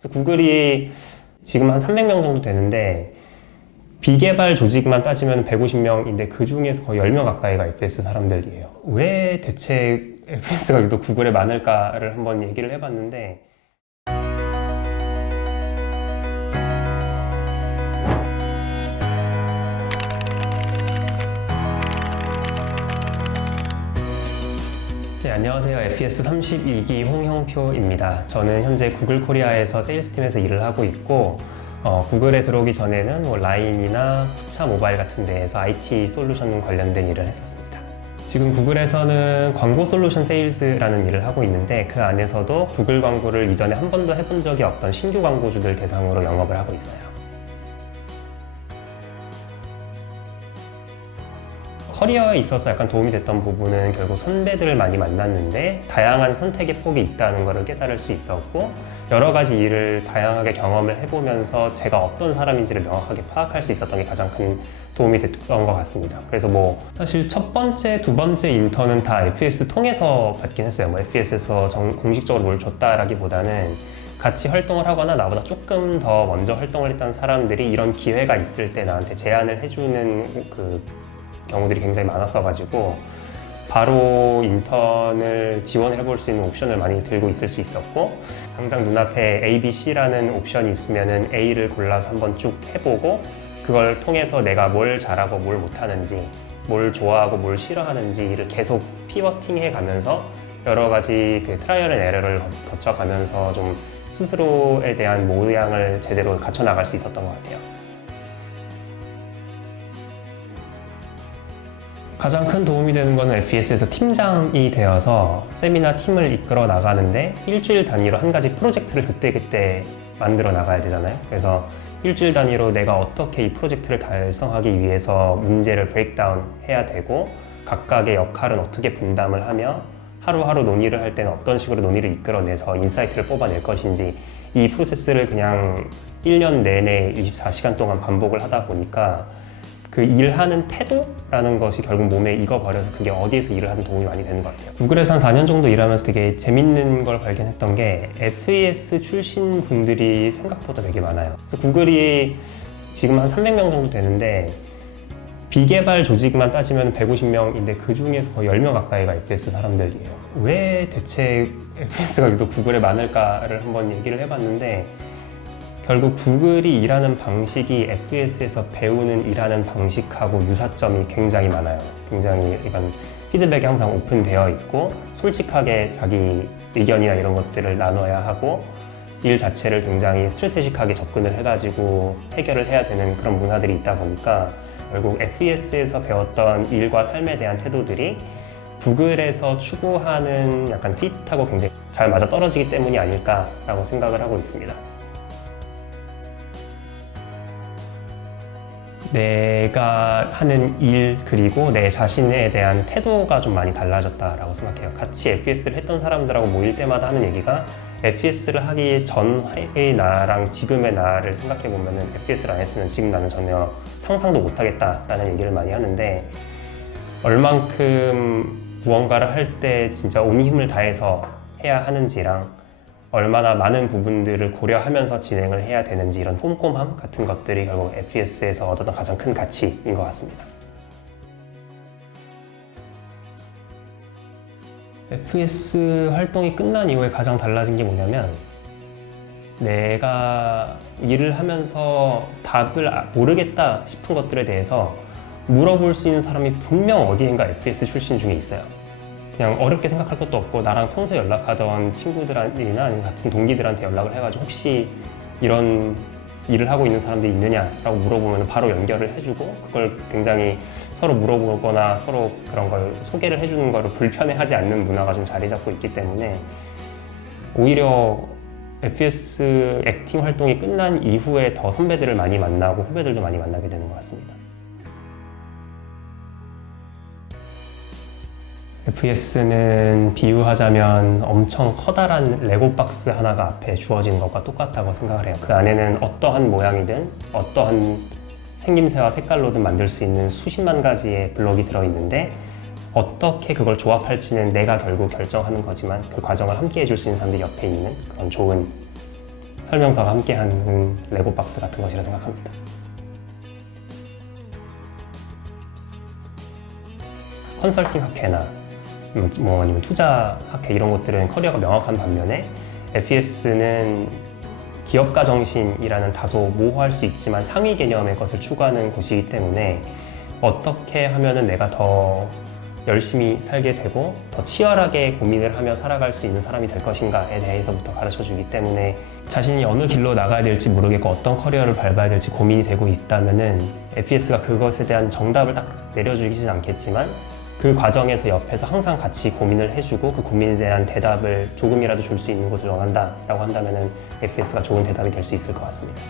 그래서 구글이 지금 한 300명 정도 되는데 비개발 조직만 따지면 150명인데 그 중에서 거의 10명 가까이가 FS 사람들이에요. 왜 대체 FS가 유독 구글에 많을까를 한번 얘기를 해봤는데 네, 안녕하세요. FS 31기 홍형표입니다. 저는 현재 구글 코리아에서 세일스팀에서 일을 하고 있고 구글에 들어오기 전에는 라인이나 쿠차 모바일 같은 데에서 IT 솔루션 관련된 일을 했었습니다. 지금 구글에서는 광고 솔루션 세일즈라는 일을 하고 있는데 그 안에서도 구글 광고를 이전에 한 번도 해본 적이 없던 신규 광고주들 대상으로 영업을 하고 있어요. 커리어에 있어서 약간 도움이 됐던 부분은 결국 선배들을 많이 만났는데 다양한 선택의 폭이 있다는 것을 깨달을 수 있었고 여러 가지 일을 다양하게 경험을 해보면서 제가 어떤 사람인지를 명확하게 파악할 수 있었던 게 가장 큰 도움이 됐던 것 같습니다. 그래서 사실 첫 번째, 두 번째 인턴은 다 FS 통해서 받긴 했어요. FS에서 공식적으로 뭘 줬다라기보다는 같이 활동을 하거나 나보다 조금 더 먼저 활동을 했던 사람들이 이런 기회가 있을 때 나한테 제안을 해주는 그 경우들이 굉장히 많았어가지고 바로 인턴을 지원해 볼 수 있는 옵션을 많이 들고 있을 수 있었고 당장 눈앞에 A, B, C라는 옵션이 있으면은 A를 골라서 한번 쭉 해보고 그걸 통해서 내가 뭘 잘하고 뭘 못하는지 뭘 좋아하고 뭘 싫어하는지를 계속 피버팅 해가면서 여러 가지 그 트라이얼 앤 에러를 거쳐가면서 좀 스스로에 대한 모양을 제대로 갖춰 나갈 수 있었던 것 같아요. 가장 큰 도움이 되는 것은 FS에서 팀장이 되어서 쌤이나 팀을 이끌어 나가는데 일주일 단위로 한 가지 프로젝트를 그때그때 만들어 나가야 되잖아요. 그래서 일주일 단위로 내가 어떻게 이 프로젝트를 달성하기 위해서 문제를 브레이크다운 해야 되고 각각의 역할은 어떻게 분담을 하며 하루하루 논의를 할 때는 어떤 식으로 논의를 이끌어내서 인사이트를 뽑아낼 것인지 이 프로세스를 그냥 1년 내내 24시간 동안 반복을 하다 보니까 그 일하는 태도라는 것이 결국 몸에 익어버려서 그게 어디에서 일을 하든 도움이 많이 되는 것 같아요. 구글에서 한 4년 정도 일하면서 되게 재밌는 걸 발견했던 게 FES 출신 분들이 생각보다 되게 많아요. 그래서 구글이 지금 한 300명 정도 되는데 비개발 조직만 따지면 150명인데 그 중에서 거의 10명 가까이가 FS 사람들이에요. 왜 대체 FS가 유독 구글에 많을까를 한번 얘기를 해봤는데 결국 구글이 일하는 방식이 FS에서 배우는 일하는 방식하고 유사점이 굉장히 많아요. 굉장히 이건 피드백이 항상 오픈되어 있고 솔직하게 자기 의견이나 이런 것들을 나눠야 하고 일 자체를 굉장히 스트래테직하게 접근을 해가지고 해결을 해야 되는 그런 문화들이 있다 보니까 결국 FES에서 배웠던 일과 삶에 대한 태도들이 구글에서 추구하는 약간 핏하고 굉장히 잘 맞아 떨어지기 때문이 아닐까라고 생각을 하고 있습니다. 내가 하는 일 그리고 내 자신에 대한 태도가 좀 많이 달라졌다라고 생각해요. 같이 FS를 했던 사람들하고 모일 때마다 하는 얘기가 FS를 하기 전의 나랑 지금의 나를 생각해 보면은 FS를 안 했으면 지금 나는 전혀 상상도 못 하겠다라는 얘기를 많이 하는데 얼만큼 무언가를 할 때 진짜 온 힘을 다해서 해야 하는지랑 얼마나 많은 부분들을 고려하면서 진행을 해야 되는지 이런 꼼꼼함 같은 것들이 결국 FES에서 얻었던 가장 큰 가치인 것 같습니다. FS 활동이 끝난 이후에 가장 달라진 게 뭐냐면 내가 일을 하면서 답을 모르겠다 싶은 것들에 대해서 물어볼 수 있는 사람이 분명 어디엔가 FS 출신 중에 있어요. 그냥 어렵게 생각할 것도 없고 나랑 평소에 연락하던 친구들이나 아니면 같은 동기들한테 연락을 해가지고 혹시 이런 일을 하고 있는 사람들이 있느냐라고 물어보면 바로 연결을 해주고 그걸 굉장히 서로 물어보거나 서로 그런 걸 소개를 해주는 거를 불편해하지 않는 문화가 좀 자리 잡고 있기 때문에 오히려 FS 액팅 활동이 끝난 이후에 더 선배들을 많이 만나고 후배들도 많이 만나게 되는 것 같습니다. FS는 비유하자면 엄청 커다란 레고 박스 하나가 앞에 주어진 것과 똑같다고 생각을 해요. 그 안에는 어떠한 모양이든 어떠한 생김새와 색깔로든 만들 수 있는 수십만 가지의 블록이 들어있는데 어떻게 그걸 조합할지는 내가 결국 결정하는 거지만 그 과정을 함께 해줄 수 있는 사람들이 옆에 있는 그런 좋은 설명서가 함께하는 레고 박스 같은 것이라 생각합니다. 컨설팅 학회나 아니면 투자 학회 이런 것들은 커리어가 명확한 반면에 FES는 기업가 정신이라는 다소 모호할 수 있지만 상위 개념의 것을 추구하는 곳이기 때문에 어떻게 하면은 내가 더 열심히 살게 되고 더 치열하게 고민을 하며 살아갈 수 있는 사람이 될 것인가에 대해서부터 가르쳐 주기 때문에 자신이 어느 길로 나가야 될지 모르겠고 어떤 커리어를 밟아야 될지 고민이 되고 있다면은 FES가 그것에 대한 정답을 딱 내려주지는 않겠지만 그 과정에서 옆에서 항상 같이 고민을 해주고 그 고민에 대한 대답을 조금이라도 줄 수 있는 곳을 원한다라고 한다면은 FES가 좋은 대답이 될 수 있을 것 같습니다.